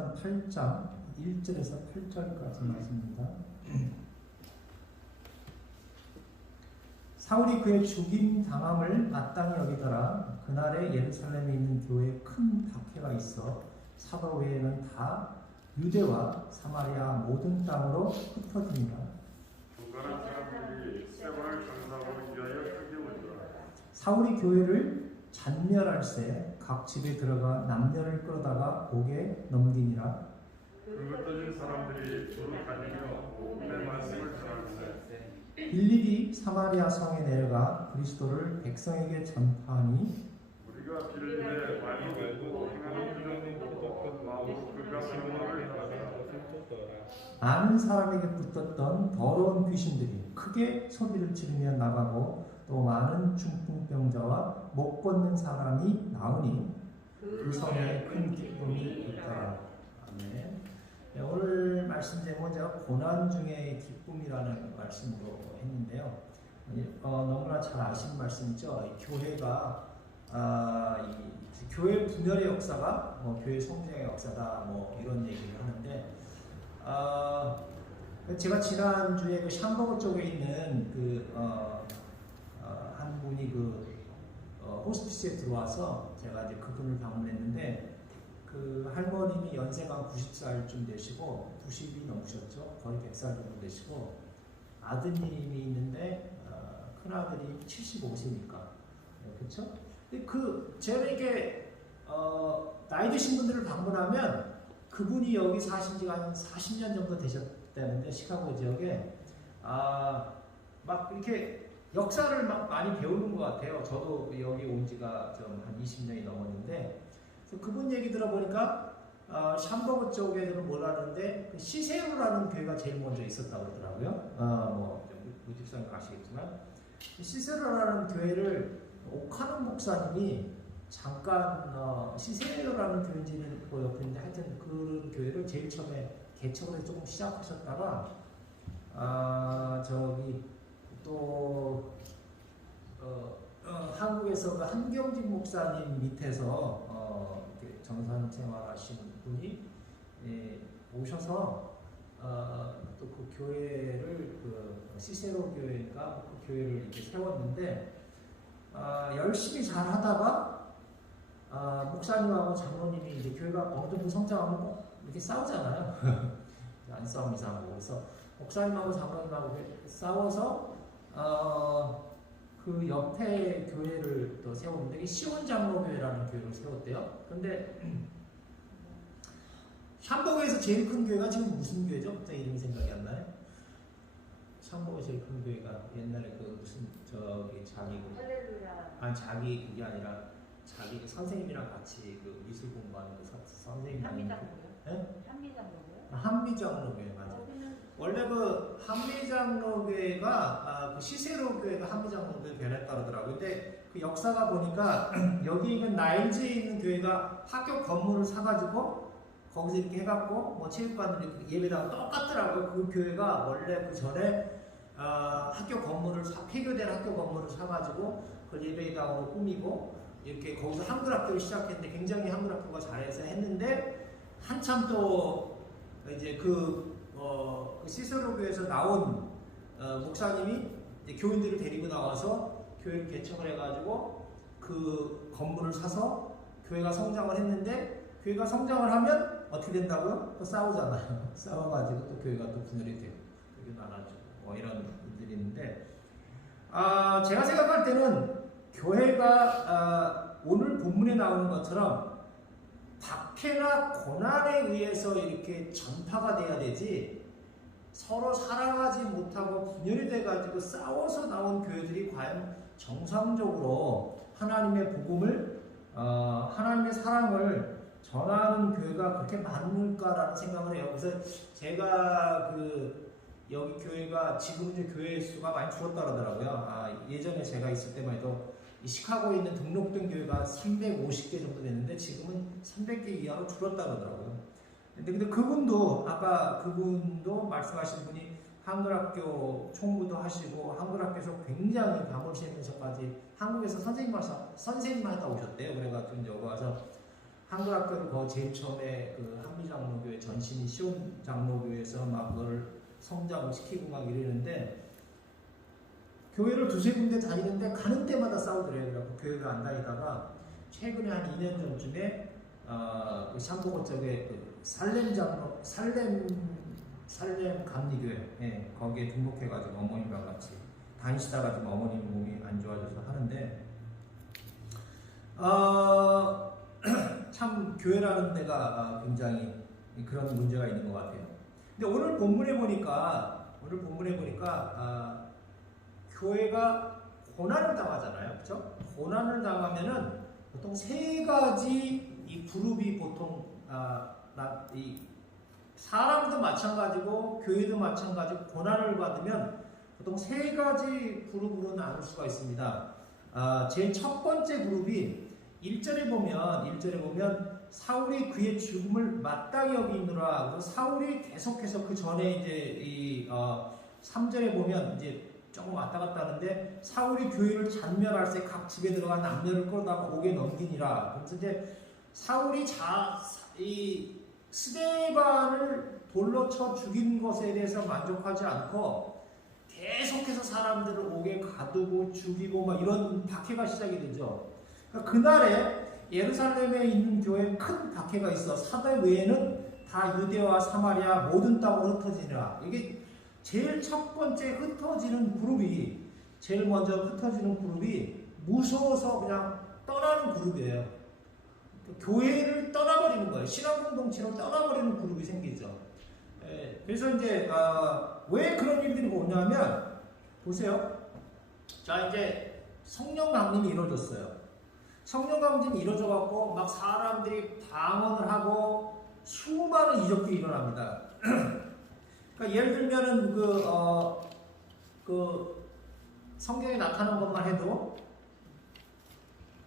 사도행전 8장 1절에서 8절까지 말씀입니다. 사울이 그의 죽임 당함을 마땅히 여기더라. 그날에 예루살렘에 있는 교회에 큰 박해가 있어 사도 외에는 다 유대와 사마리아 모든 땅으로 흩어지니라. 분간한 사람들이 세관을 장사하고 위하여 크게 울더라. 사울이 교회를 잔멸할세 각 집에 들어가 남녀를 끌어다가 옥에 넘기니라. 붉어떠진 사람들이 두루 다니며 복음의 말씀을 전하는데 빌립이 사마리아 성에 내려가 그리스도를 백성에게 전파하니 우리가 빌립에 말도 되고 행하는 표정도 보고 마음으로 그가 하는 말을 따르라. 많은 사람에게 붙었던 더러운 귀신들이 크게 소리를 지르며 나가고 또 많은 중풍병자와 못 걷는 사람이 나오니 그 성에 큰 기쁨이 있더라. 아멘. 네, 오늘 말씀 제목은 제가 고난 중에 기쁨이라는 말씀으로 했는데요. 너무나 잘 아시는 말씀이죠. 교회가 이 교회 분열의 역사가 교회 성장의 역사다 이런 얘기를 하는데 제가 지난주에 그 샴버거 쪽에 있는 한 분이 호스피스에 들어와서 제가 이제 그분을 방문했는데 그 할머님이 연세가 90살쯤 되시고 90이 넘으셨죠. 거의 100살 정도 되시고 아드님이 있는데 큰 아들이 75세니까 그렇죠? 근데 제가 이렇게 나이 드신 분들을 방문하면 그분이 여기 사신 지가 한 40년 정도 되셨다는데 시카고 지역에 막 이렇게 역사를 막 많이 배우는 것 같아요. 저도 여기 온 지가 좀 한 20년이 넘었는데 그래서 그분 얘기 들어보니까 샴버거 쪽에는 뭐라는데 그 시세로라는 교회가 제일 먼저 있었다고 그러더라고요. 무집사님 아시겠지만 시세로라는 교회를 오카노 목사님이 잠깐 시세로라는 교회인지는 보였는데 하여튼 그런 교회를 제일 처음에 개척을 해서 조금 시작하셨다가 또 한국에서 그 한경진 목사님 밑에서 정산 생활하신 분이 오셔서 또 그 교회를 시세로 교회가 그 교회를 이렇게 세웠는데 열심히 잘 하다가 목사님하고 장로님이 이제 교회가 어느 정도 성장하면 꼭 이렇게 싸우잖아요. 안 싸움 이상하고 그래서 목사님하고 장로님하고 싸워서 그 옆에 교회를 또 세웠는데 시온 장로교회라는 교회를 세웠대요. 그런데 샴버거에서 제일 큰 교회가 지금 무슨 교회죠? 갑자기 이름이 생각이 안 나요. 샴버거 제일 큰 교회가 옛날에 자기 그게 아니라 자기 선생님이랑 같이 그 미술 공부하는 그 선생님 한미장로교회 맞아요. 원래 그 한미장로교회가 그 시세로 교회가 한미장로교회 변했다 그러더라고요. 근데 그 역사가 보니까 여기 있는 나일즈에 있는 교회가 학교 건물을 사가지고 거기서 이렇게 해갖고 체육관을 예배당 똑같더라고요. 그 교회가 원래 그 전에 학교 건물을 폐교된 학교 건물을 사가지고 그 예배당으로 꾸미고 이렇게 거기서 한글 학교를 시작했는데 굉장히 한글 학교가 잘해서 했는데 한참 또 이제 그 시세로 교회에서 나온 목사님이 이제 교인들을 데리고 나와서 교회를 개척을 해가지고 그 건물을 사서 교회가 성장을 했는데 교회가 성장을 하면 어떻게 된다고요? 또 싸우잖아요. 싸워가지고 또 교회가 또 분열이 되고 그게 나눠지고 이런 일들이 있는데 제가 생각할 때는 교회가 오늘 본문에 나오는 것처럼 박해나 고난에 의해서 이렇게 전파가 돼야 되지 서로 사랑하지 못하고 분열이 돼가지고 싸워서 나온 교회들이 과연 정상적으로 하나님의 복음을 하나님의 사랑을 전하는 교회가 그렇게 많을까라는 생각을 해요. 그래서 제가 여기 교회가 지금 이제 교회 수가 많이 줄었다 그러더라고요. 예전에 제가 있을 때만 해도 이 시카고에 있는 등록된 교회가 350개 정도 됐는데 지금은 300개 이하로 줄었다 그러더라고요. 근데 그분도 말씀하신 분이 한글학교 총무도 하시고 한글학교에서 굉장히 밤을 새면서까지 한국에서 선생님만 하다 오셨대요. 그래가지고 이제 여기 와서 한글학교를 제일 처음에 그 한미장로 장로교에서 막 그걸 성장을 시키고 막 이러는데 교회를 두세 군데 다니는데 가는 데마다 싸우더래요. 그래서 교회를 안 다니다가 최근에 한 2년 전쯤에 그 샴보고 쪽에 그 살렘 감리교회 거기에 등록해가지고 어머님과 같이 다니시다가 지금 어머님 몸이 안 좋아져서 하는데 참 교회라는 데가 굉장히 그런 문제가 있는 것 같아요. 근데 오늘 본문에 보니까 교회가 고난을 당하잖아요, 그렇죠? 고난을 당하면은 보통 세 가지 이 그룹이 보통 이 사람도 마찬가지고 교회도 마찬가지고 고난을 받으면 보통 세 가지 그룹으로 나눌 수가 있습니다. 제일 첫 번째 그룹이 1절에 보면 사울이 그의 죽음을 마땅히 여기느라 그래서 사울이 계속해서 그 전에 이제 3절에 보면 이제 조금 왔다 갔다 하는데 사울이 교회를 잔멸할세 각 집에 들어가 남녀를 끌어다가 옥에 넘기니라. 그래서 이제 사울이 이 스데반을 돌로 쳐 죽인 것에 대해서 만족하지 않고 계속해서 사람들을 옥에 가두고 죽이고 막 이런 박해가 시작이 되죠. 그러니까 그날에 예루살렘에 있는 교회에 큰 박해가 있어. 사대 외에는 다 유대와 사마리아 모든 땅으로 흩어지니라. 이게 제일 첫 번째 제일 먼저 흩어지는 그룹이 무서워서 그냥 떠나는 그룹이에요. 교회를 떠나버리는 거예요. 신앙 공동체로 떠나버리는 그룹이 생기죠. 그래서 이제 왜 그런 일들이 오냐면 보세요. 자 이제 성령 강림이 이루어졌어요. 성령 강림이 이루어져 갖고 막 사람들이 방언을 하고 수많은 이적들이 일어납니다. 그러니까 예를 들면은 그 성경에 나타난 것만 해도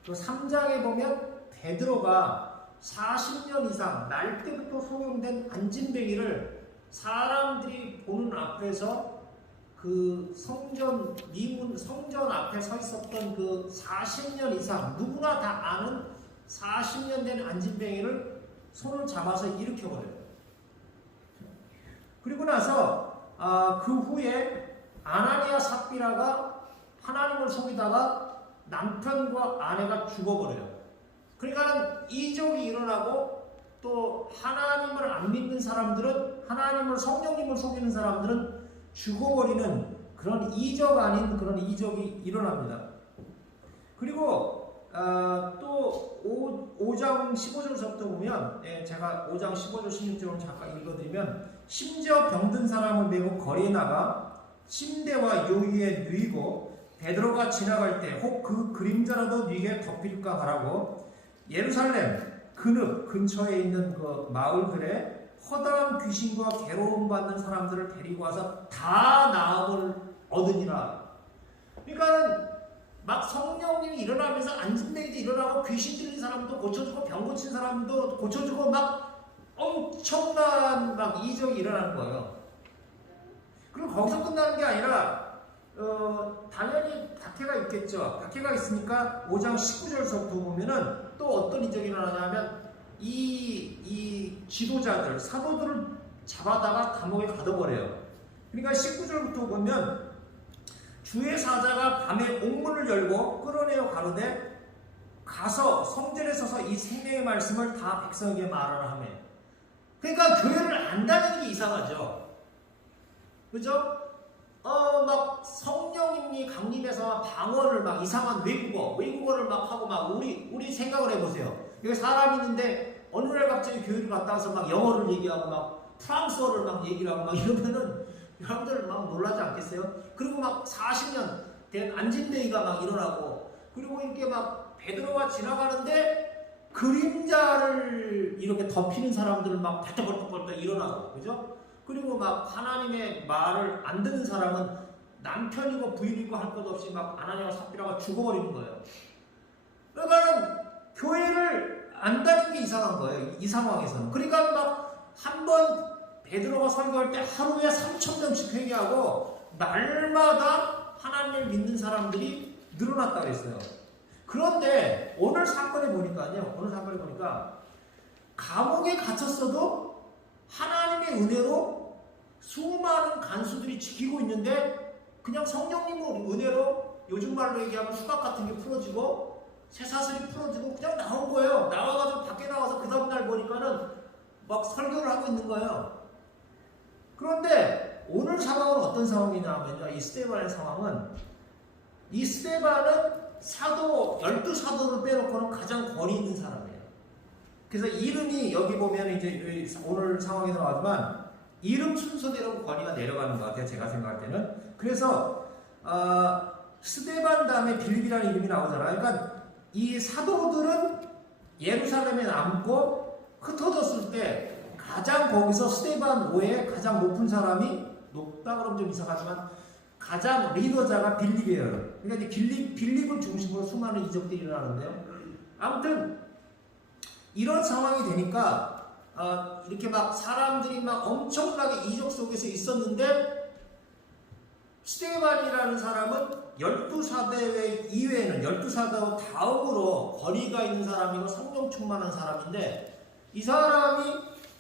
그 3장에 보면 베드로가 40년 이상 날 때부터 소용된 안진뱅이를 사람들이 보는 앞에서 그 성전 앞에 서 있었던 그 40년 이상 누구나 다 아는 40년 된 안진뱅이를 손을 잡아서 일으켜버려요. 그리고 나서 그 후에 아나니아 삽비라가 하나님을 속이다가 남편과 아내가 죽어버려요. 그러니까 이적이 일어나고 또 하나님을 안 믿는 사람들은 하나님을 성령님을 속이는 사람들은 죽어버리는 그런 이적 아닌 그런 이적이 일어납니다. 그리고 또 5장 15절부터 보면 제가 5장 15절 16절을 잠깐 읽어드리면 심지어 병든 사람을 메고 거리에 나가 침대와 요위에 누이고 베드로가 지나갈 때 혹 그 그림자라도 네게 덮일까 하라고 예루살렘 근읍 근처에 있는 그 마을들에 허다한 귀신과 괴로움 받는 사람들을 데리고 와서 다 나음을 얻으니라. 그러니까 막 성령님이 일어나면서 안진뱅이도 일어나고 귀신 들린 사람도 고쳐주고 병 고친 사람도 고쳐주고 막 엄청난 막 이적이 일어나는 거예요. 그리고 거기서 끝나는 게 아니라 당연히 박해가 있겠죠. 박해가 있으니까 5장 19절부터 보면은 또 어떤 이적이 일어나냐면 이 지도자들 사도들을 잡아다가 감옥에 가둬버려요. 그러니까 19절부터 보면 주의 사자가 밤에 옥문을 열고 끌어내어 가로되 가서 성전에 서서 이 생명의 말씀을 다 백성에게 말하라 하며. 그러니까 교회를 안 다니는 게 이상하죠. 그죠? 막 성령님이 강림해서 방언을 막 이상한 외국어를 막 하고 막 우리 생각을 해보세요. 여기 사람이 있는데 어느 날 갑자기 교회를 갔다 와서 막 영어를 얘기하고 막 프랑스어를 막 얘기를 하고 막 이러면은 여러분들 막 놀라지 않겠어요? 그리고 막 40년 된 안진뱅이가 막 일어나고 그리고 이렇게 막 베드로가 지나가는데 그림자를 이렇게 덮이는 사람들을 막 발떡발떡 일어나고 그죠? 그리고 막 하나님의 말을 안 듣는 사람은 남편이고 부인이고 할 것 없이 막 아나니아와 삽비라가 죽어버리는 거예요. 그러니까 교회를 안 다니는 게 이상한 거예요. 이 상황에서는. 그러니까 막 한 번 베드로가 설교할 때 하루에 3,000명씩 회개하고 날마다 하나님을 믿는 사람들이 늘어났다 그랬어요. 그런데 오늘 사건에 보니까 감옥에 갇혔어도 하나님의 은혜로 수많은 간수들이 지키고 있는데 그냥 성령님의 은혜로 요즘 말로 얘기하면 수갑 같은 게 풀어지고 쇠사슬이 풀어지고 그냥 나온 거예요. 나와가지고 밖에 나와서 그 다음날 보니까는 막 설교를 하고 있는 거예요. 그런데 오늘 상황은 어떤 상황이냐면요. 이 스데반의 상황은 이 스데반은 사도 12사도를 빼놓고는 가장 권위 있는 사람이에요. 그래서 이름이 여기 보면 이제 오늘 상황에 나왔지만 이름 순서대로 권위가 내려가는 것 같아요. 제가 생각할 때는. 그래서 스데반 다음에 빌립이라는 이름이 나오잖아요. 그러니까 이 사도들은 예루살렘에 남고 흩어졌을 때 가장 거기서 스데반 외에 가장 높은 사람이 높다 그러면 좀 이상하지만 가장 리더자가 빌립이에요. 그러니까 이제 빌립을 중심으로 수많은 이적들이 일어나는데요. 아무튼 이런 상황이 되니까 이렇게 막 사람들이 막 엄청나게 이적 속에서 있었는데 스데반이라는 사람은 12사대 이외에는 12사대 다음으로 거리가 있는 사람이고 성령 충만한 사람인데 이 사람이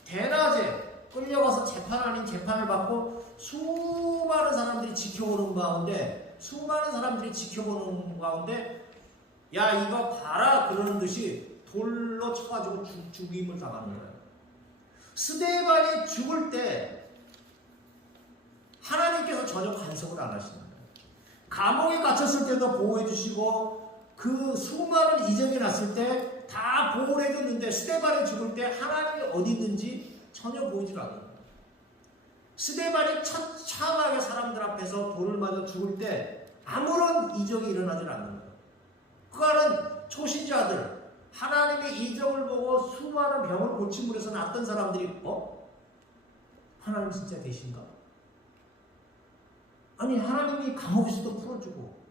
대낮에 끌려가서 재판 아닌 재판을 받고 수많은 사람들이 지켜보는 가운데 야 이거 봐라 그러는 듯이 돌로 쳐가지고 죽임을 당하는 거예요. 스데반이 죽을 때 하나님께서 전혀 간섭을 안 하시는 거예요. 감옥에 갇혔을 때도 보호해 주시고 그 수많은 이적이 났을 때 다 보호를 해줬는데 스데반이 죽을 때 하나님이 어디 있는지 전혀 보이질 않아요. 스데반이 처참하게 사람들 앞에서 돌을 맞아 죽을 때 아무런 이적이 일어나질 않는 거예요. 그거는 초신자들 하나님의 이적을 보고 수많은 병을 고침으로 해서 낫던 사람들이 하나님 진짜 계신가? 아니 하나님이 감옥에서도 풀어주고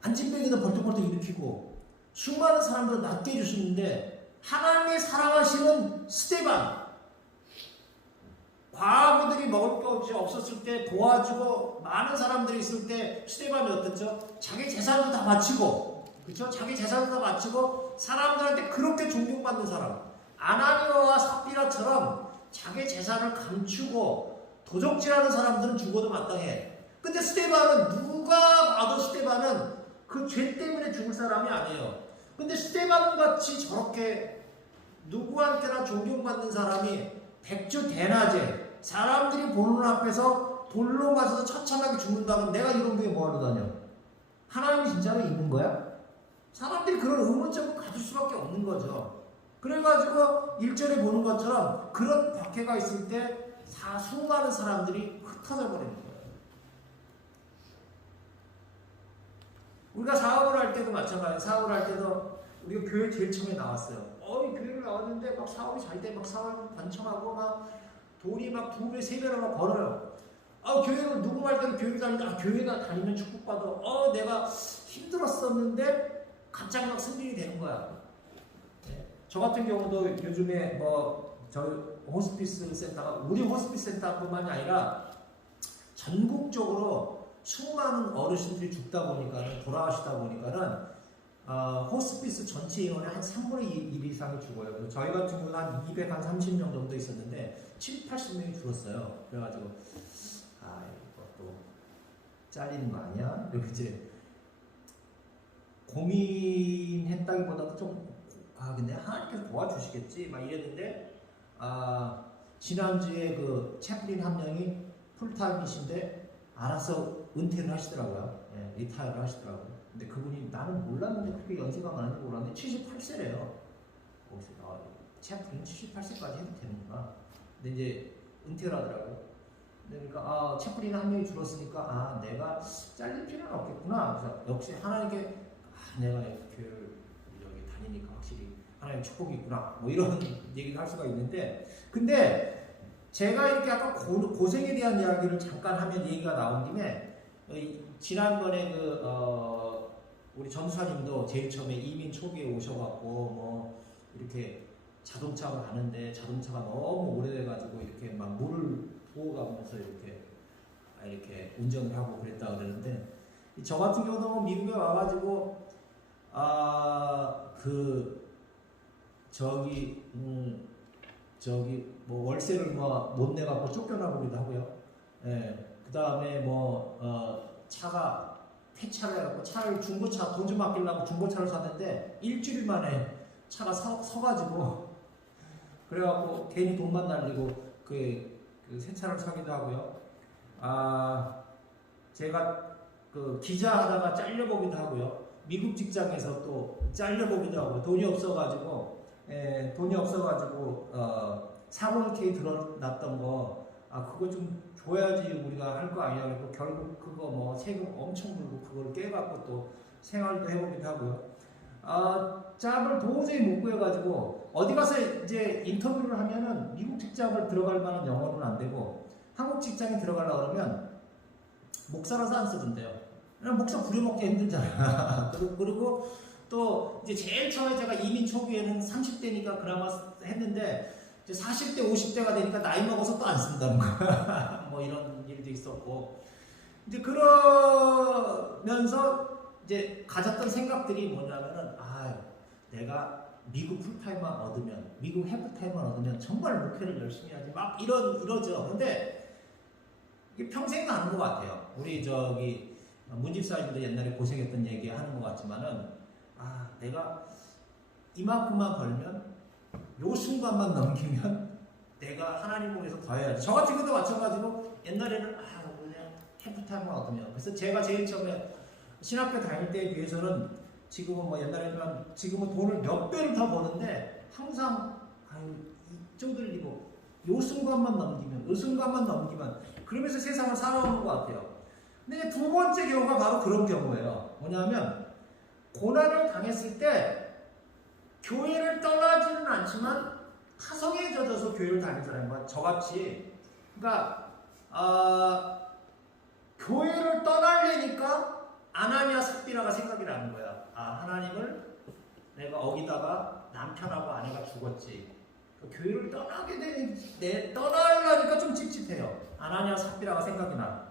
안진뱅이도 벌떡벌떡 일으키고 수많은 사람들을 낫게 해주시는데 하나님이 사랑하시는 스데반 과부들이 먹을 게 없었을 때 도와주고 많은 사람들이 있을 때 스데반이 어땠죠? 자기 재산도 다 바치고 그렇죠? 자기 재산도 다 바치고 사람들한테 그렇게 존경받는 사람 아나니아와 삽비라처럼 자기 재산을 감추고 도적질하는 사람들은 죽어도 마땅해. 근데 스데반은 누가 봐도 스데반은 그 죄 때문에 죽을 사람이 아니에요. 근데 스데반 같이 저렇게 누구한테나 존경받는 사람이 백주 대낮에 사람들이 보는 앞에서 돌로 맞아서 처참하게 죽는다면 내가 이런 교회 뭐하러 다녀? 하나님이 진짜로 있는 거야? 사람들이 그런 의문점을 가질 수밖에 없는 거죠. 그래가지고 1절에 보는 것처럼 그런 박해가 있을 때 수많은 사람들이 흩어져 버리는 거예요. 우리가 사업을 할 때도 마찬가지예요. 사업을 할 때도 우리가 교회 제일 처음에 나왔어요. 교회를 나왔는데 막 사업이 잘 때 막 사업 번창하고 막 돈이 막 2배, 3배로 막 벌어요. 교회를 누구 말 때는 교회를 다니는데 교회가 다니면 축복받아. 내가 힘들었었는데 갑자기 막 승진이 되는 거야. 저 같은 경우도 요즘에 저희 호스피스 센터가 우리 호스피스 센터뿐만이 아니라 전국적으로 수많은 어르신들이 죽다 보니까는 돌아가시다 보니까는 호스피스 전체 인원의 한 3분의 1 이상이 죽어요. 그래서 저희 같은 경우는 한 230명 정도 있었는데 70~80명이 죽었어요. 그래가지고 이것도 잘리는 거 아니야? 이렇게 이제 고민했다기보다도 좀 근데 하나님께서 도와주시겠지 막 이랬는데 지난주에 그 채플린 한 명이 풀타임이신데 알아서 은퇴를 하시더라고요. 리타이어를 하시더라고요. 근데 그분이 나는 몰랐는데 그렇게 연세가 많은지 몰랐는데 78세래요. 거기서 채플린 78세까지 해도 되는구나. 근데 이제 은퇴를 하더라고요. 그러니까 채플린 한 명이 줄었으니까 내가 잘릴 필요는 없겠구나. 그래서 역시 하나님께 내가 교회를 여기 다니니까 확실히 하나님의 축복이 있구나. 뭐 이런 얘기를 할 수가 있는데 근데 제가 이렇게 아까 고생에 대한 이야기를 잠깐 하면 얘기가 나온 김에 지난번에 우리 전수사님도 제일 처음에 이민 초기에 오셔갖고 이렇게 자동차가 가는데 자동차가 너무 오래돼가지고 이렇게 막 물을 부어가면서 이렇게 운전을 하고 그랬다 그러는데 저 같은 경우도 미국에 와가지고 저기 뭐 월세를 뭐 못 내갖고 쫓겨나보기도 하고요. 예, 그 다음에 차가 폐차를 해갖고 차를 중고차 돈 좀 아끼려고 중고차를 샀는데 일주일 만에 차가 서가지고 그래갖고 괜히 돈만 날리고 그 새 차를 사기도 하고요. 제가 그 기자 하다가 잘려보기도 하고요. 미국 직장에서 또 잘려보기도 하고 돈이 없어가지고 사고를 드러났던 거 그거 좀 줘야지 우리가 할 거 아니야. 그리고 결국 그거 뭐 세금 엄청 물고 그걸 깨갖고 또 생활도 해보기도 하고요. 짭을 도저히 못 구해가지고 어디 가서 이제 인터뷰를 하면은 미국 직장을 들어갈 만한 영어는 안 되고 한국 직장에 들어가려고 그러면 목사라서 안 써준대요. 목사 부려먹기 힘들잖아. 그리고 또 이제 제일 처음에 제가 이민 초기에는 30대니까 그나마 했는데 이제 40대, 50대가 되니까 나이 먹어서 또 안 쓴다는 거야. 뭐 이런 일도 있었고. 이제 그러면서 이제 가졌던 생각들이 뭐냐면은 내가 미국 풀타임만 얻으면, 미국 해프타임만 얻으면 정말 목회를 열심히 하지 막 이러죠. 근데 이게 평생 가는 것 같아요. 우리 저기 문집사님도 옛날에 고생했던 얘기 하는 것 같지만은 내가 이만큼만 벌면 요 순간만 넘기면 내가 하나님을 위해서 더 해야지. 저 같은 것도 마찬가지로 옛날에는 그냥 해프타임만 얻으면. 그래서 제가 제일 처음에 신학교 다닐 때에 비해서는 지금은 뭐 옛날에는 지금은 돈을 몇 배를 더 버는데 항상 이쪽 들리고 요 순간만 넘기면 요 순간만 넘기면 그러면서 세상을 살아오는 것 같아요. 근데 두 번째 경우가 바로 그런 경우예요. 뭐냐면 고난을 당했을 때 교회를 떠나지는 않지만 타성에 젖어서 교회를 다니는 사람과 저같이 그러니까 교회를 떠나려니까 아나니아 삽비라가 생각이 나는 거야. 하나님을 내가 어기다가 남편하고 아내가 죽었지. 교회를 떠나게 되니 떠나려니까 좀 찝찝해요. 아나니아 삽비라가 생각이 나.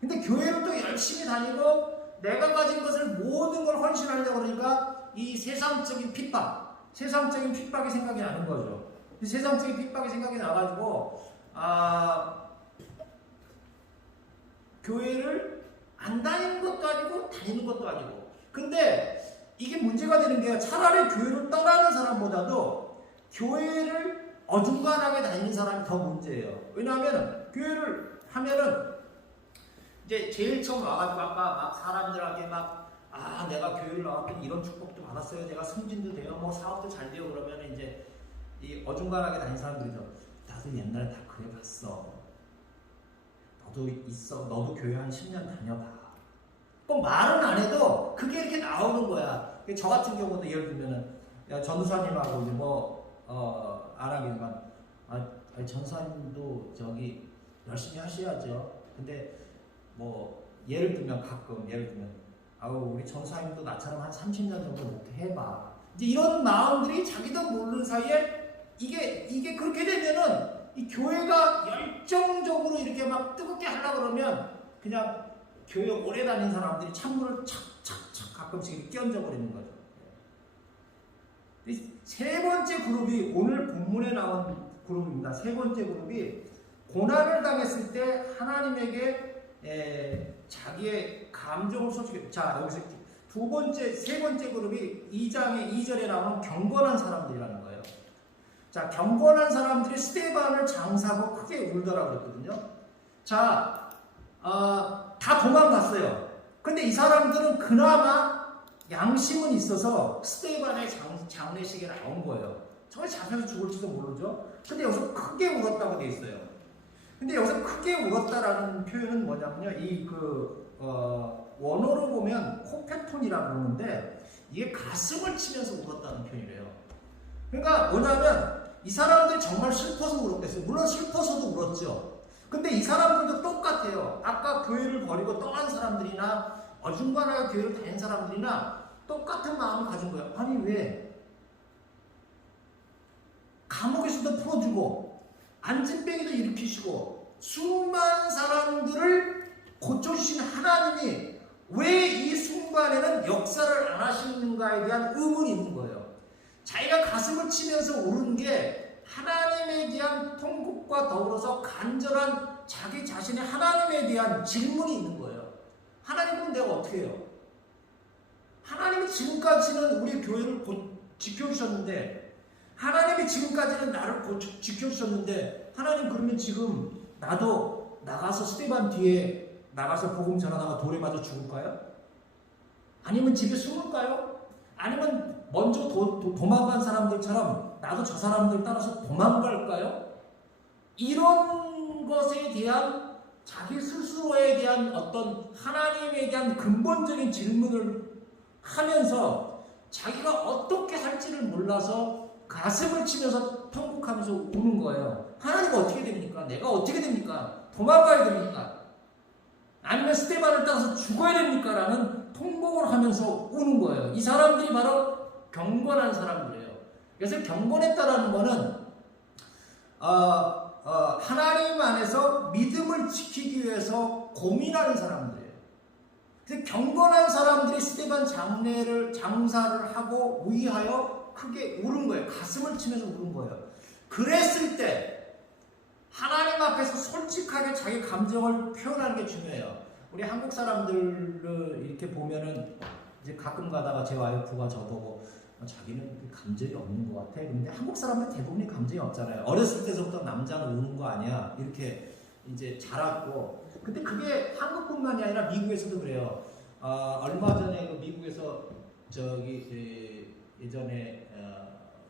근데 교회를 또 열심히 다니고 내가 가진 것을 모든 걸 헌신하려고 그러니까 이 세상적인 핍박이 생각이 나는 거죠. 세상적인 핍박이 생각이 나가지고 교회를 안 다니는 것도 아니고 다니는 것도 아니고. 근데 이게 문제가 되는 게 차라리 교회를 떠나는 사람보다도 교회를 어중간하게 다니는 사람이 더 문제예요. 왜냐하면 교회를 하면은 이제 제일 처음 와가지고 아까 막 사람들한테 내가 교회를 나왔더니 이런 축복도 받았어요. 내가 승진도 돼요. 뭐 사업도 잘 돼요. 그러면 이제 이 어중간하게 다니는 사람들이죠. 나도 옛날에 다 그래 봤어. 너도 있어. 너도 교회 한 10년 다녀봐. 꼭 말은 안 해도 그게 이렇게 나오는 거야. 저 같은 경우도 예를 들면은 전도사님하고 이제 안 하겠지만 전도사님도 저기 열심히 하셔야죠. 근데 뭐 예를 들면 우리 전도사님도 나처럼 한 30년 정도 목회 해봐. 이제 이런 마음들이 자기도 모르는 사이에 이게 그렇게 되면은 이 교회가 열정적으로 이렇게 막 뜨겁게 하려고 그러면 그냥 교회 오래 다닌 사람들이 찬물을 착착착 가끔씩 이렇게 끼얹어 버리는 거죠. 세 번째 그룹이 오늘 본문에 나온 그룹입니다. 세 번째 그룹이 고난을 당했을 때 하나님에게 자기의 감정을 솔직히 여기서 세 번째 그룹이 2장의 2절에 나오는 경건한 사람들이라는 거예요. 경건한 사람들이 스데반을 장사하고 크게 울더라고 그랬거든요. 다 도망갔어요. 근데 이 사람들은 그나마 양심은 있어서 스데반의 장례식에 나온 거예요. 정말 잡혀서 죽을지도 모르죠. 근데 여기서 크게 울었다고 돼 있어요. 근데 여기서 크게 울었다라는 표현은 뭐냐면요. 원어로 보면 코페톤이라고 그러는데 이게 가슴을 치면서 울었다는 표현이래요. 그러니까 뭐냐면 이 사람들이 정말 슬퍼서 울었겠어요. 물론 슬퍼서도 울었죠. 근데 이 사람들도 똑같아요. 아까 교회를 버리고 떠난 사람들이나 어중간하게 교회를 다닌 사람들이나 똑같은 마음을 가진 거예요. 아니 왜? 감옥에서도 풀어주고 안진뱅이도 일으키시고 수많은 사람들을 고쳐주신 하나님이 왜 이 순간에는 역사를 안 하시는가에 대한 의문이 있는 거예요. 자기가 가슴을 치면서 우는 게 하나님에 대한 통곡과 더불어서 간절한 자기 자신의 하나님에 대한 질문이 있는 거예요. 하나님은 내가 어떻게 해요? 하나님이 지금까지는 우리 교회를 지켜주셨는데, 하나님이 지금까지는 나를 지켜주셨는데, 하나님 그러면 지금 나도 나가서 스테반 뒤에 나가서 복음 전하다가 돌에 맞아 죽을까요? 아니면 집에 숨을까요? 아니면 먼저 도망간 사람들처럼 나도 저 사람들 따라서 도망갈까요? 이런 것에 대한 자기 스스로에 대한 어떤 하나님에 대한 근본적인 질문을 하면서 자기가 어떻게 할지를 몰라서 가슴을 치면서 통곡하면서 우는 거예요. 하나님 어떻게 됩니까? 내가 어떻게 됩니까? 도망가야 됩니까? 아니면 스테반을 따라서 죽어야 됩니까? 라는 통곡을 하면서 우는 거예요. 이 사람들이 바로 경건한 사람들이에요. 그래서 경건했다라는 거는 하나님 안에서 믿음을 지키기 위해서 고민하는 사람들이에요. 그래서 경건한 사람들이 스테반 장사를 하고 위하여 크게 울은 거예요. 가슴을 치면서 울은 거예요. 그랬을 때 하나님 앞에서 솔직하게 자기 감정을 표현하는 게 중요해요. 우리 한국 사람들을 이렇게 보면은 이제 가끔 가다가 제 와이프가 저보고 자기는 감정이 없는 것 같아. 근데 한국 사람들 대부분이 감정이 없잖아요. 어렸을 때부터 남자는 우는 거 아니야. 이렇게 이제 자랐고. 근데 그게 한국뿐만이 아니라 미국에서도 그래요. 얼마 전에 그 미국에서 예전에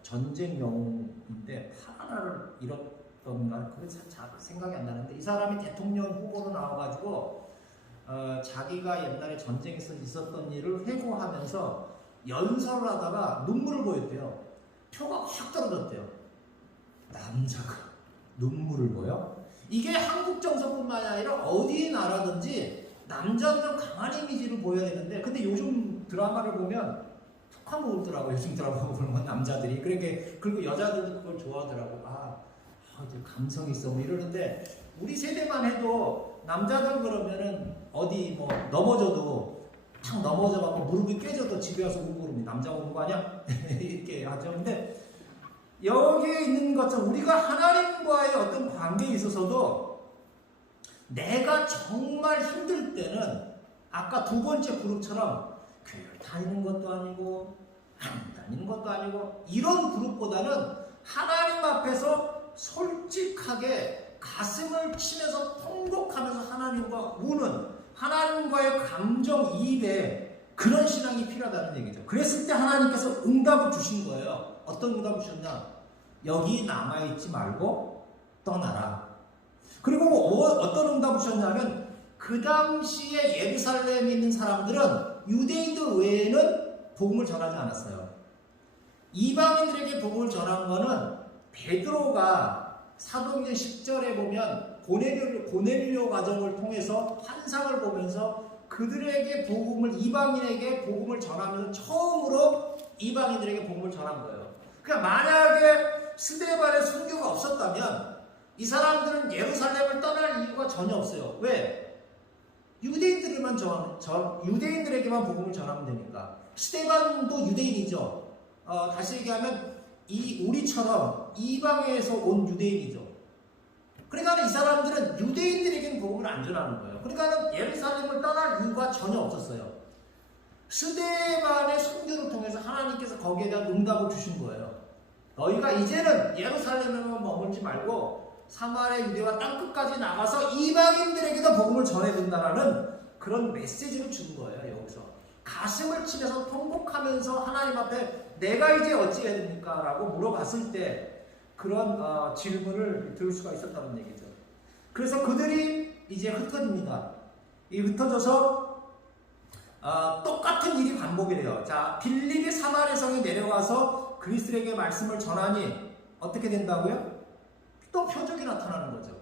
전쟁 영웅인데 하나를 잃었던가 그게 잘 생각이 안 나는데 이 사람이 대통령 후보로 나와가지고 자기가 옛날에 전쟁에서 있었던 일을 회고하면서 연설을 하다가 눈물을 보였대요. 표가 확 떨어졌대요. 남자가 눈물을 보여? 이게 한국 정서뿐만 아니라 어디 나라든지 남자는 강한 이미지를 보여야 되는데 근데 요즘 드라마를 보면 툭하면 울더라고요. 요즘 드라마 보면 남자들이 그리고 여자들도 그걸 좋아하더라고. 이제 감성이 있어 뭐 이러는데 우리 세대만 해도 남자들 그러면은 어디 뭐 넘어져도 탁 넘어져갖고 무릎이 깨져도 집에 와서 울고 그럽니다. 남자가 우는 거 아니야? 이렇게 하죠. 근데 여기에 있는 것처럼 우리가 하나님과의 어떤 관계에 있어서도 내가 정말 힘들 때는 아까 두 번째 그룹처럼 교회를 다니는 것도 아니고 안 다니는 것도 아니고 이런 그룹보다는 하나님 앞에서 솔직하게 가슴을 치면서 통곡하면서 하나님과 우는 하나님과의 감정이입에 그런 신앙이 필요하다는 얘기죠. 그랬을 때 하나님께서 응답을 주신 거예요. 어떤 응답을 주셨냐? 여기 남아있지 말고 떠나라. 그리고 어떤 응답을 주셨냐면 그 당시에 예루살렘에 있는 사람들은 유대인들 외에는 복음을 전하지 않았어요. 이방인들에게 복음을 전한 거는 베드로가 사도행전 10절에 보면 고넬료 가정을 통해서 환상을 보면서 그들에게 이방인에게 복음을 전하면서 처음으로 이방인들에게 복음을 전한 거예요. 그러니까 만약에 스데반의 순교가 없었다면 이 사람들은 예루살렘을 떠날 이유가 전혀 없어요. 왜? 유대인들에게만 복음을 전하면 되니까. 스데반도 유대인이죠. 다시 얘기하면 우리처럼 이방에서 온 유대인이죠. 그러니까 이 사람들은 유대인들에게는 복음을 안 전하는 거예요. 그러니까 예루살렘을 떠날 이유가 전혀 없었어요. 스데반의 순교를 통해서 하나님께서 거기에 대한 응답을 주신 거예요. 너희가 이제는 예루살렘에만 머물지 말고 사마리아 유대와 땅끝까지 나가서 이방인들에게도 복음을 전해야 된다는 그런 메시지를 준 거예요. 여기서 가슴을 치면서 통곡하면서 하나님 앞에 내가 이제 어찌해야 됩니까? 라고 물어봤을 때 그런 질문을 들을 수가 있었다는 얘기죠. 그래서 그들이 이제 흩어집니다. 흩어져서 똑같은 일이 반복이 돼요. 자, 빌립이 사마리아 성에 내려가서 그리스도에게 말씀을 전하니 어떻게 된다고요? 또 표적이 나타나는 거죠.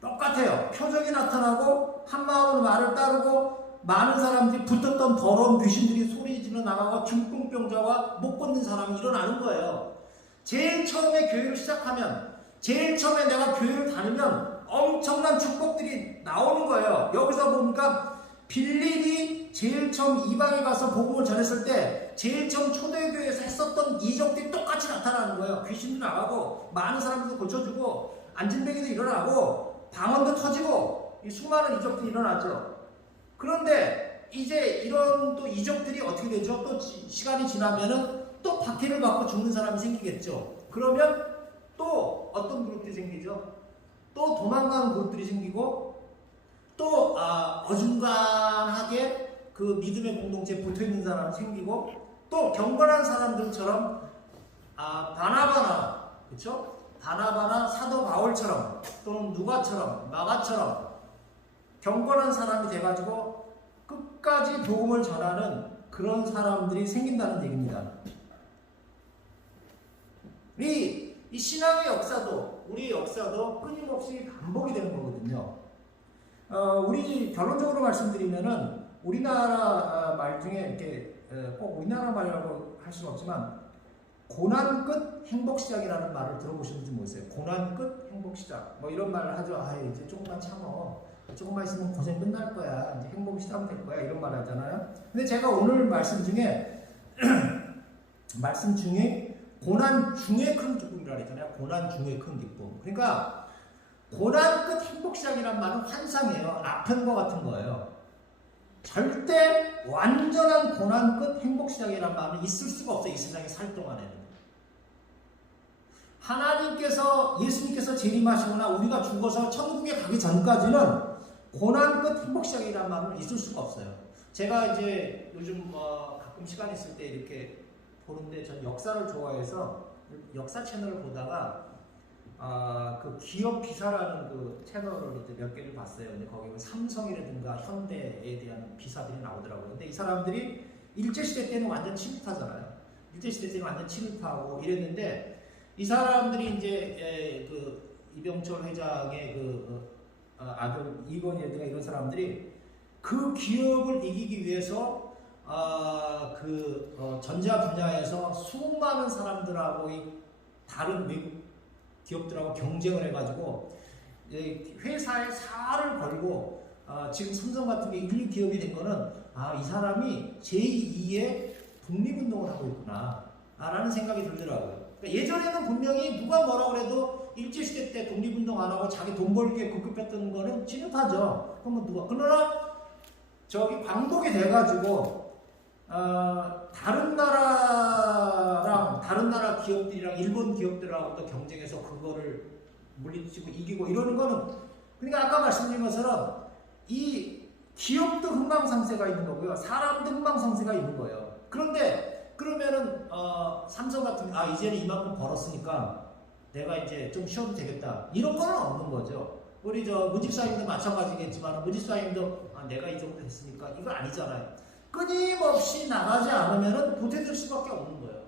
똑같아요. 표적이 나타나고 한마음으로 말을 따르고 많은 사람들이 붙었던 더러운 귀신들이 소리 지르러 나가고 중풍병자와 못 걷는 사람이 일어나는 거예요. 제일 처음에 교회를 시작하면 제일 처음에 내가 교회를 다니면 엄청난 축복들이 나오는 거예요. 여기서 보니까 빌립이 제일 처음 이방에 가서 복음을 전했을 때 제일 처음 초대교회에서 했었던 이적들이 똑같이 나타나는 거예요. 귀신도 나가고 많은 사람들도 고쳐주고 안진뱅이도 일어나고 방언도 터지고 이 수많은 이적들이 일어나죠. 그런데 이제 이런 또 이적들이 어떻게 되죠? 또 시간이 지나면은 또 박해를 받고 죽는 사람이 생기겠죠. 그러면 또 어떤 그룹들이 생기죠? 또 도망가는 그룹들이 생기고 또 어중간하게 그 믿음의 공동체에 붙어있는 사람이 생기고 또 경건한 사람들처럼 바나바나 그렇죠? 바나바나 사도 바울처럼 또는 누가처럼 마가처럼 경건한 사람이 돼가지고 끝까지 복음을 전하는 그런 사람들이 생긴다는 얘기입니다. 이 신앙의 역사도 우리의 역사도 끊임없이 반복이 되는 거거든요. 우리 결론적으로 말씀드리면은 우리나라 말 중에 이렇게 꼭 우리나라 말이라고 할 수는 없지만 고난 끝 행복 시작이라는 말을 들어보셨는지 모르겠어요. 고난 끝 행복 시작 뭐 이런 말을 하죠. 이제 조금만 참어. 조금만 있으면 고생 끝날 거야. 이제 행복이 시작될 거야. 이런 말 하잖아요. 근데 제가 오늘 말씀 중에 고난 중에 큰 기쁨이라고 했잖아요. 고난 중에 큰 기쁨. 그러니까 고난 끝 행복 시작이란 말은 환상이에요. 아픈 거 같은 거예요. 절대 완전한 고난 끝 행복 시작이란 말은 있을 수가 없어요. 이 세상에 살 동안에는. 하나님께서 예수님께서 재림하시거나 우리가 죽어서 천국에 가기 전까지는 고난 끝 행복 시작이란 말은 있을 수가 없어요. 제가 이제 요즘 가끔 시간 있을 때 이렇게 보는데 전 역사를 좋아해서 역사 채널을 보다가 그 기업 비사라는 그 채널을 이제 몇 개를 봤어요. 근데 거기 삼성이라든가 현대에 대한 비사들이 나오더라고요. 근데 이 사람들이 일제시대 때는 완전 친일파잖아요. 일제시대 때는 완전 친일파고 이랬는데 이 사람들이 이제 그 이병철 회장의 그 아들 이건희라든가 이런 사람들이 그 기업을 이기기 위해서 전자 분야에서 수많은 사람들하고 이 다른 외국 기업들하고 경쟁을 해가지고 회사에 살을 걸고 지금 삼성 같은 게 1, 기업이 된 거는 이 사람이 제2의 독립운동을 하고 있구나 라는 생각이 들더라고요. 그러니까 예전에는 분명히 누가 뭐라 그래도 일제시대 때 독립운동 안 하고 자기 돈 벌기에 급급했던 거는 진입하죠. 그러나 저기 광복이 돼가지고 다른 나라 기업들이랑 일본 기업들하고도 경쟁해서 그거를 물리치고 이기고 이러는 거는 그러니까 아까 말씀드린 것처럼 이 기업도 흥망성쇠가 있는 거고요. 사람도 흥망성쇠가 있는 거예요. 그런데 그러면은 삼성 같은 이제는 이만큼 벌었으니까 내가 이제 좀 쉬어도 되겠다 이런 거는 없는 거죠. 우리 무집사님도 마찬가지겠지만 무집사님도 내가 이 정도 됐으니까 이거 아니잖아요. 끊임없이 나가지 않으면 도태될 수밖에 없는 거예요.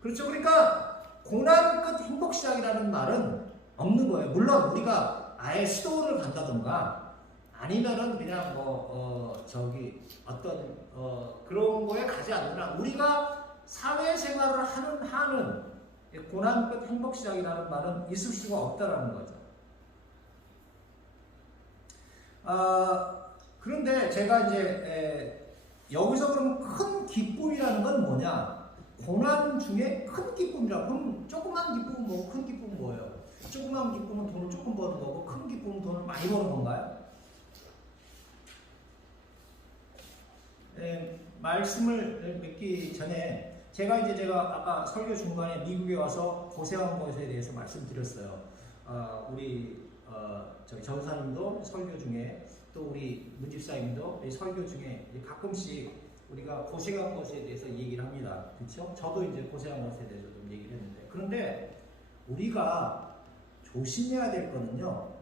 그렇죠. 그러니까 고난 끝 행복 시작이라는 말은 없는 거예요. 물론 우리가 아예 수도원을 간다던가 아니면은 그냥 그런 거에 가지 않느라 우리가 사회생활을 하는 한은 고난 끝 행복 시작이라는 말은 있을 수가 없다라는 거죠. 그런데 제가 이제 여기서 그럼 큰 기쁨이라는 건 뭐냐? 고난 중에 큰 기쁨이라고. 그럼 조그만 기쁨은 뭐고 큰 기쁨은 뭐예요? 조그만 기쁨은 돈을 조금 버는 거고 큰 기쁨은 돈을 많이 버는 건가요? 말씀을 맺기 전에 제가 아까 설교 중간에 미국에 와서 고생한 것에 대해서 말씀드렸어요. 우리 저희 전사님도 설교 중에 또 우리 문집사님도 설교 중에 가끔씩 우리가 고생한 것에 대해서 얘기를 합니다. 그렇죠? 저도 이제 고생한 것에 대해서 좀 얘기를 했는데 그런데 우리가 조심해야 될 거는요.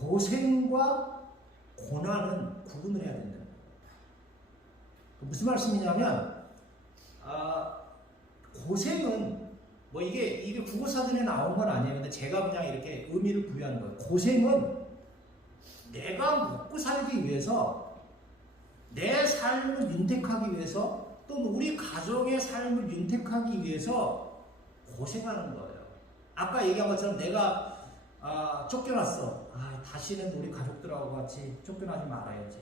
고생과 고난은 구분을 해야 된다. 무슨 말씀이냐면 고생은 뭐 이게 국어사전에 나온 건 아니에요. 근데 제가 그냥 이렇게 의미를 부여하는 거예요. 고생은 내가 먹고 살기 위해서 내 삶을 윤택하기 위해서 또는 우리 가족의 삶을 윤택하기 위해서 고생하는 거예요. 아까 얘기한 것처럼 내가 쫓겨났어. 다시는 우리 가족들하고 같이 쫓겨나지 말아야지.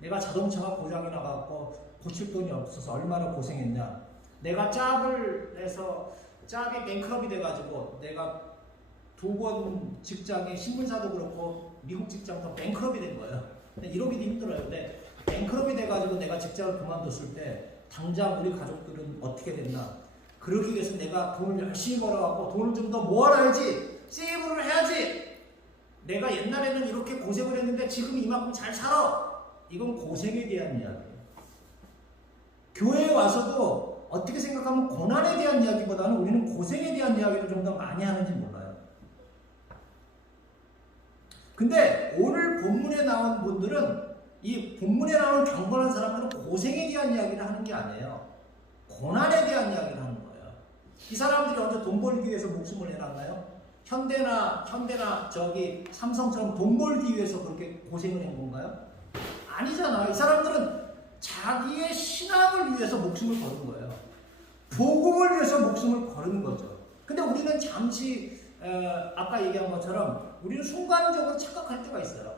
내가 자동차가 고장이 나갖고 고칠 돈이 없어서 얼마나 고생했냐. 내가 짭을 해서 짭이 뱅크럽이 돼가지고 내가 2번 직장에 신문사도 그렇고 미국 직장도 뱅크럽이 된 거예요. 이러기도 힘들어요. 근데 뱅크럽이 돼가지고 내가 직장을 그만뒀을 때 당장 우리 가족들은 어떻게 됐나. 그러기 위해서 내가 돈을 열심히 벌어갖고 돈을 좀 더 모아놔야지. 세이브를 해야지. 내가 옛날에는 이렇게 고생을 했는데 지금 이만큼 잘 살아. 이건 고생에 대한 이야기예요. 교회에 와서도 어떻게 생각하면 고난에 대한 이야기보다는 우리는 고생에 대한 이야기를 좀 더 많이 하는지 몰라요. 근데 오늘 본문에 나온 분들은 이 본문에 나오는 경건한 사람들은 고생에 대한 이야기를 하는 게 아니에요. 고난에 대한 이야기를 하는 거예요. 이 사람들이 언제 돈 벌기 위해서 목숨을 내놨나요? 현대나 저기 삼성처럼 돈 벌기 위해서 그렇게 고생을 한 건가요? 아니잖아. 이 사람들은 자기의 신앙을 위해서 목숨을 거는 거예요. 복음을 위해서 목숨을 거는 거죠. 근데 우리는 잠시 아까 얘기한 것처럼 우리는 순간적으로 착각할 때가 있어요.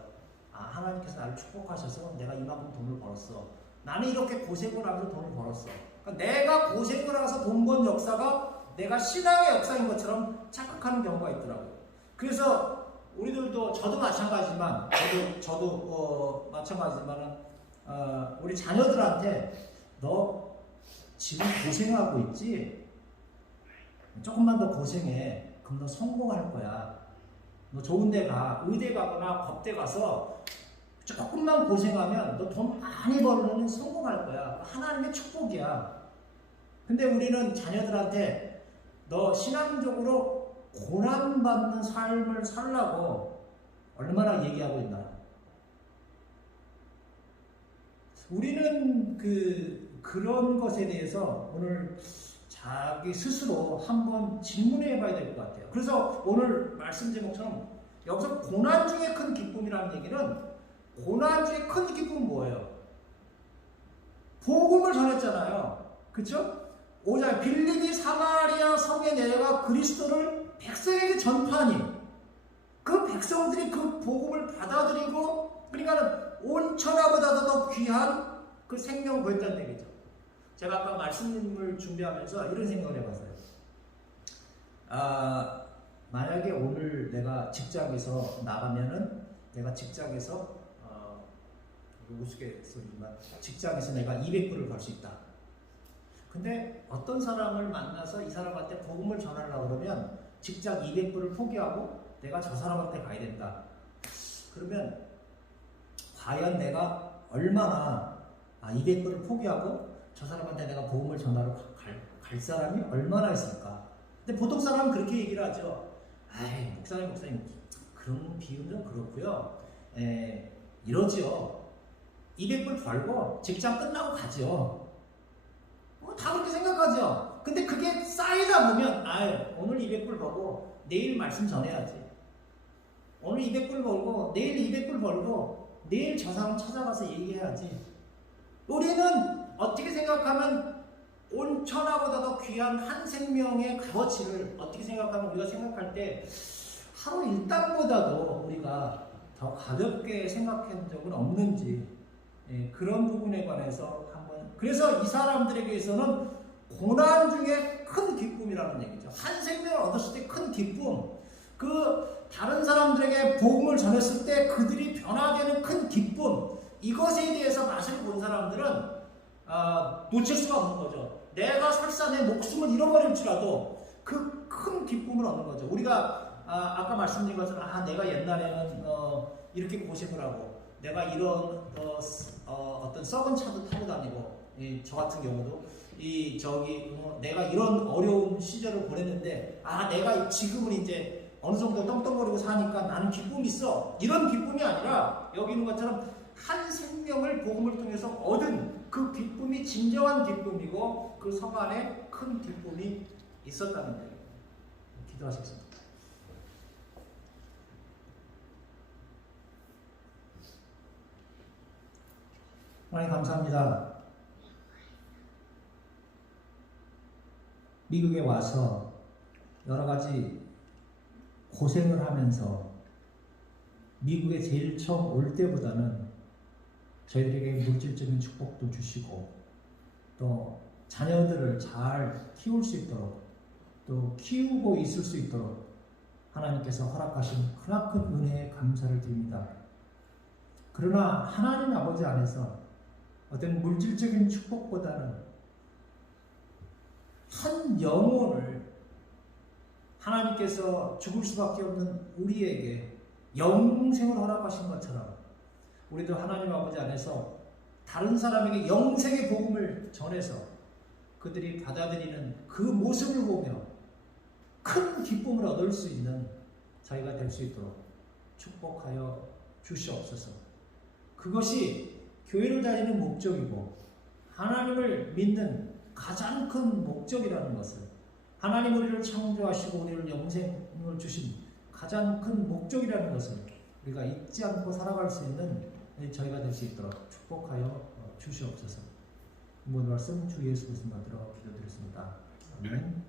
아, 하나님께서 나를 축복하셔서 내가 이만큼 돈을 벌었어. 나는 이렇게 고생을 하면서 돈을 벌었어. 그러니까 내가 고생을 해서 돈 번 역사가 내가 신앙의 역사인 것처럼 착각하는 경우가 있더라고요. 그래서 우리들도 저도 마찬가지지만 저도 마찬가지지만은 우리 자녀들한테 너 지금 고생하고 있지? 조금만 더 고생해. 그럼 너 성공할 거야. 너 좋은 데 가. 의대 가거나 법대 가서 조금만 고생하면 너 돈 많이 벌면 성공할 거야. 하나님의 축복이야. 근데 우리는 자녀들한테 너 신앙적으로 고난받는 삶을 살라고 얼마나 얘기하고 있나? 우리는 그런 것에 대해서 오늘 자기 스스로 한번 질문해 봐야 될 것 같아요. 그래서 오늘 말씀 제목처럼 여기서 고난 중에 큰 기쁨이라는 얘기는 고난 중에 큰 기쁨은 뭐예요? 복음을 전했잖아요. 그렇죠? 5절 빌립이 사마리아 성에 내려가 그리스도를 백성에게 전파하니 그 백성들이 그 복음을 받아들이고 그러니까 온 천하보다도 더 귀한 그 생명을 보였다는 얘기죠. 제가 아까 말씀을 준비하면서 이런 생각을 해봤어요. 만약에 오늘 내가 직장에서 나가면은 내가 직장에서 우스갯소리지만 직장에서 내가 200불을 벌 수 있다. 근데 어떤 사람을 만나서 이 사람한테 복음을 전하려고 그러면 직장 200불을 포기하고 내가 저 사람한테 가야 된다. 그러면 과연 내가 얼마나 200불을 포기하고 저 사람한테 내가 복음을 전하러 갈 사람이 얼마나 있을까? 근데 보통 사람은 그렇게 얘기를 하죠. 아이, 목사님 그런 비유는 좀 그렇고요. 이러죠. 200불 벌고 직장 끝나고 가죠. 다 그렇게 생각하죠. 근데 그게 쌓이다 보면 오늘 200불 벌고 내일 말씀 전해야지. 오늘 200불 벌고 내일 200불 벌고 내일 저 사람 찾아가서 얘기해야지. 우리는 어떻게 생각하면 온 천하보다 더 귀한 한 생명의 값어치를 어떻게 생각하면 우리가 생각할 때 하루 일당보다도 우리가 더 가볍게 생각한 적은 없는지 그런 부분에 관해서 한번 그래서 이 사람들에게서는 고난 중에 큰 기쁨이라는 얘기죠. 한 생명을 얻었을 때 큰 기쁨 그 다른 사람들에게 복음을 전했을 때 그들이 변화되는 큰 기쁨 이것에 대해서 맛을 본 사람들은 놓칠 수가 없는 거죠. 내가 설사 내 목숨을 잃어버릴지라도 그 큰 기쁨을 얻는 거죠. 우리가 아까 말씀드린 것처럼 내가 옛날에는 이렇게 고생을 하고 내가 이런 어떤 썩은 차도 타고 다니고 저 같은 경우도 내가 이런 어려운 시절을 보냈는데 내가 지금은 이제 어느 정도 떵떵거리고 사니까 나는 기쁨이 있어. 이런 기쁨이 아니라 여기 있는 것처럼 한 생명을 복음을 통해서 얻은 그 기쁨이 진정한 기쁨이고 그 성 안에 큰 기쁨이 있었다는 거예요. 기도하셨습니다. 하나님 감사합니다. 미국에 와서 여러 가지 고생을 하면서 미국에 제일 처음 올 때보다는 저희들에게 물질적인 축복도 주시고 또 자녀들을 잘 키울 수 있도록 또 키우고 있을 수 있도록 하나님께서 허락하신 크나큰 은혜에 감사를 드립니다. 그러나 하나님 아버지 안에서 어떤 물질적인 축복보다는 한 영혼을 하나님께서 죽을 수밖에 없는 우리에게 영생을 허락하신 것처럼 우리도 하나님 아버지 안에서 다른 사람에게 영생의 복음을 전해서 그들이 받아들이는 그 모습을 보며 큰 기쁨을 얻을 수 있는 저희가 될 수 있도록 축복하여 주시옵소서. 그것이 교회를 다니는 목적이고 하나님을 믿는 가장 큰 목적이라는 것을, 하나님 우리를 창조하시고 우리를 영생을 주신 가장 큰 목적이라는 것을 우리가 잊지 않고 살아갈 수 있는 저희가 될 수 있도록 축복하여 주시옵소서. 모든 말씀 주 예수 그리스도 받들어 기도드렸습니다. 아멘.